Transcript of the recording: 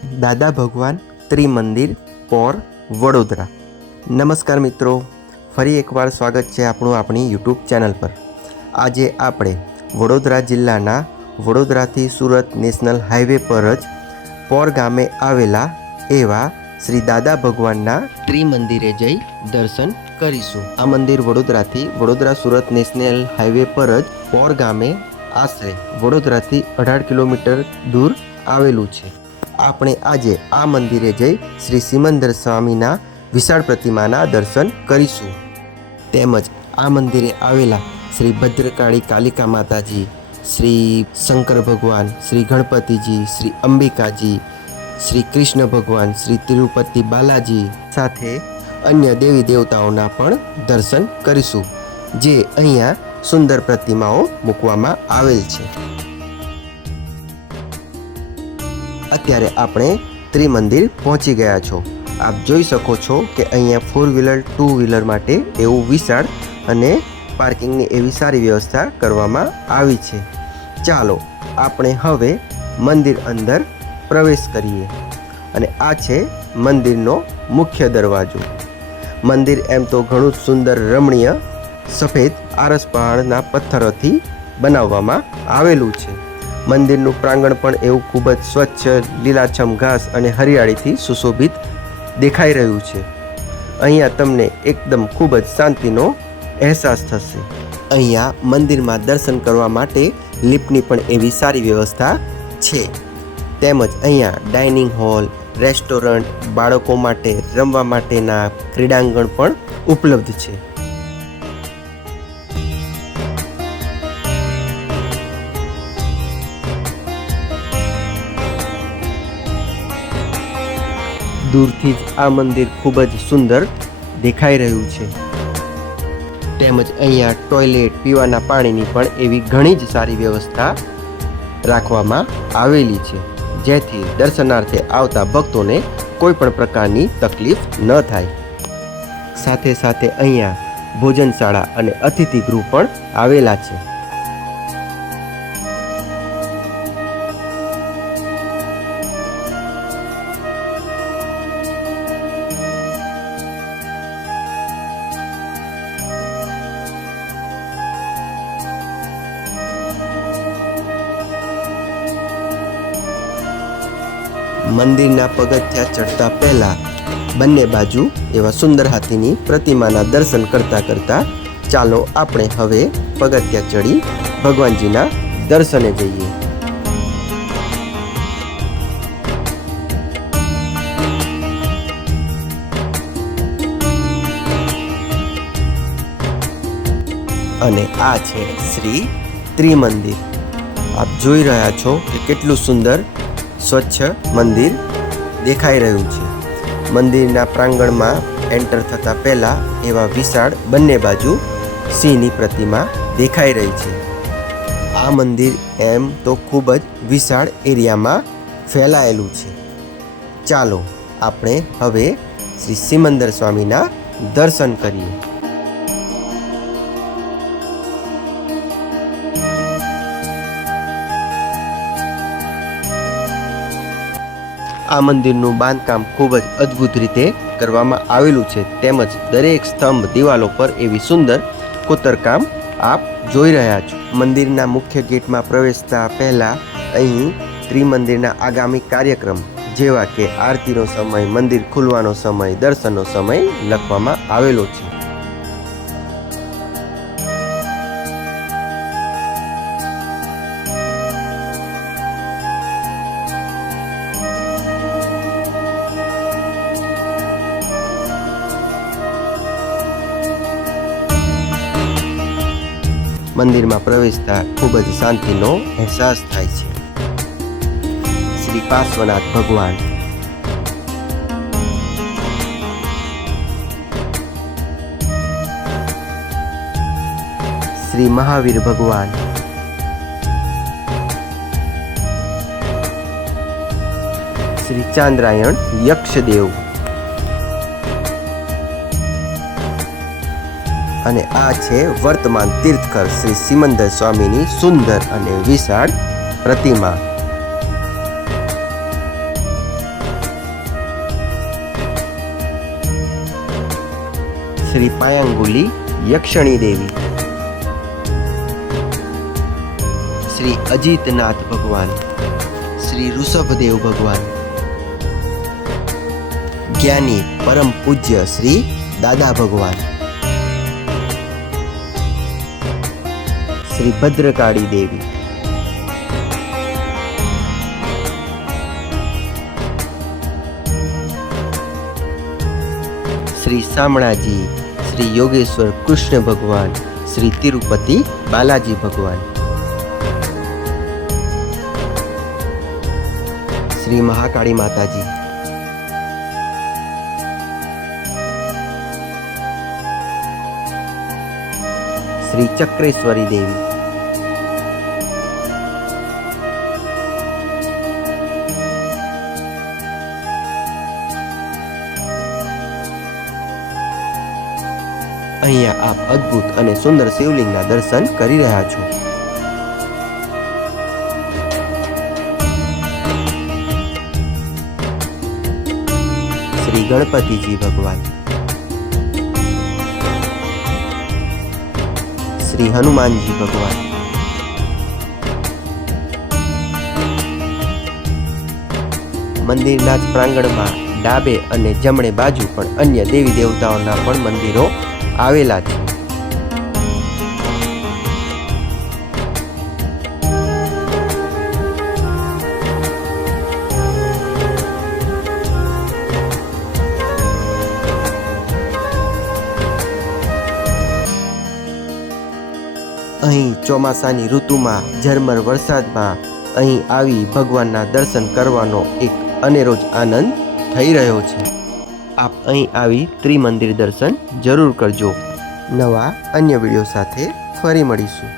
દાદા ભગવાન ત્રિમંદિર પોર વડોદરા। નમસ્કાર મિત્રો, ફરી એકવાર સ્વાગત છે આપણું આપણી યુટ્યુબ ચેનલ પર। આજે આપણે વડોદરા જિલ્લાના વડોદરાથી સુરત નેશનલ હાઈવે પર જ પોર ગામે આવેલા એવા શ્રી દાદા ભગવાનના ત્રિમંદિરે જઈ દર્શન કરીશું। આ મંદિર વડોદરાથી વડોદરા સુરત નેશનલ હાઈવે પર જ પોર ગામે આશરે વડોદરાથી 18 કિલોમીટર દૂર આવેલું છે। આપણે આજે આ મંદિરે જઈ શ્રી સિમંદર સ્વામીના વિશાળ પ્રતિમાના દર્શન કરીશું। તેમજ આ મંદિરે આવેલા શ્રી ભદ્રકાળી કાલિકા માતાજી, શ્રી શંકર ભગવાન, શ્રી ગણપતિજી, શ્રી અંબિકાજી, શ્રી કૃષ્ણ ભગવાન, શ્રી તિરુપતિ બાલાજી સાથે અન્ય દેવી દેવતાઓના પણ દર્શન કરીશું, જે અહીંયા સુંદર પ્રતિમાઓ મૂકવામાં આવેલ છે। અત્યારે આપણે ત્રિમંદિર પહોંચી ગયા છો। આપ જોઈ શકો છો કે અહીંયા 4 વ્હીલર 2 વ્હીલર માટે એવું વિશાળ અને પાર્કિંગની એવી સારી વ્યવસ્થા કરવામાં આવી છે। ચાલો આપણે હવે મંદિર અંદર પ્રવેશ કરીએ અને આ છે મંદિરનો મુખ્ય દરવાજો। મંદિર એમ તો ઘણું જ સુંદર રમણીય સફેદ આરસ પહાડના પથ્થરોથી બનાવવામાં આવેલું છે। મંદિરનું પ્રાંગણ પણ એવું ખૂબ જ સ્વચ્છ લીલાછમ ઘાસ અને હરિયાળીથી સુશોભિત દેખાઈ રહ્યું છે। અહીંયા તમને એકદમ ખૂબ જ શાંતિનો અહેસાસ થશે। અહીંયા મંદિરમાં દર્શન કરવા માટે લિફ્ટની પણ એવી સારી વ્યવસ્થા છે। તેમજ અહીંયા ડાઇનિંગ હોલ, રેસ્ટોરન્ટ, બાળકો માટે રમવા માટેના ક્રીડાંગણ પણ ઉપલબ્ધ છે। દૂરથી જ આ મંદિર ખૂબ જ સુંદર દેખાઈ રહ્યું છે। તેમજ અહીંયા ટોયલેટ, પીવાના પાણીની પણ એવી ઘણી જ સારી વ્યવસ્થા રાખવામાં આવેલી છે, જેથી દર્શનાર્થે આવતા ભક્તોને કોઈ પણ પ્રકારની તકલીફ ન થાય। સાથે સાથે અહીંયા ભોજનશાળા અને અતિથિ ગૃહ પણ આવેલા છે। મંદિરના પગથિયા ચડતા પહેલા બંને બાજુ એવા સુંદર હાથીની પ્રતિમાના દર્શન કરતા કરતા ચાલો આપણે હવે પગથિયા ચડી ભગવાનજીના દર્શને જઈએ। અને આ છે શ્રી ત્રિમંદિર। આપ જોઈ રહ્યા છો કે કેટલું સુંદર સ્વચ્છ મંદિર દેખાઈ રહ્યું છે। મંદિરના પ્રાંગણમાં એન્ટર થતા પહેલા એવા વિશાળ બંને બાજુ સિંહની પ્રતિમા દેખાઈ રહી છે। આ મંદિર એમ તો ખૂબ જ વિશાળ એરિયામાં ફેલાયેલું છે। ચાલો આપણે હવે શ્રી સિમંદર સ્વામીના દર્શન કરીએ। આ મંદિરનું બાંધકામ ખૂબ જ અદ્ભુત રીતે કરવામાં આવેલું છે। તેમજ દરેક સ્તંભ દિવાલો પર એવી સુંદર કોતરકામ આપ જોઈ રહ્યા છો। મંદિરના મુખ્ય ગેટમાં પ્રવેશતા પહેલા અહીં ત્રિમંદિરના આગામી કાર્યક્રમ જેવા કે આરતીનો સમય, મંદિર ખુલવાનો સમય, દર્શનનો સમય લખવામાં આવેલો છે। મંદિરમાં પ્રવેશતા ખૂબ જ શાંતિનો અહેસાસ થાય છે। શ્રી પાર્શ્વનાથ ભગવાન, શ્રી મહાવીર ભગવાન, શ્રી ચાંદ્રાયણ યક્ષદેવ અને આ છે વર્તમાન તીર્થકર શ્રી સિમંદર સ્વામીની સુંદર અને વિશાળ પ્રતિમા। શ્રી પાयांगुली यक्षणी देवी, श्री अजितनाथ भगवान, श्री ऋषभदेव भगवान, ज्ञानी परम पूज्य श्री दादा भगवान, श्री भद्रकाली देवी, श्री शामळाजी, श्री योगेश्वर कृष्ण भगवान, श्री तिरुपति बालाजी भगवान, श्री महाकाली माताजी, श्री चक्रेश्वरी देवी, અહીંયા આપ અદ્ભુત અને સુંદર શિવલિંગના દર્શન કરી રહ્યા છો. શ્રી ગણપતિજી ભગવાન, શ્રી હનુમાનજી ભગવાન, મંદિરના જ પ્રાંગણમાં ડાબે અને જમણે બાજુ પણ અન્ય દેવી દેવતાઓના પણ મંદિરો આવેલા છે. અહીં ચોમાસાની ઋતુમાં ઝરમર વરસાદમાં અહીં આવી ભગવાનના દર્શન કરવાનો એક અનેરો જ આનંદ થઈ રહ્યો છે. આપ અહીં આવી ત્રિમંદિર દર્શન જરૂર કરજો. નવા અન્ય વિડીયો સાથે ફરી મળીશું.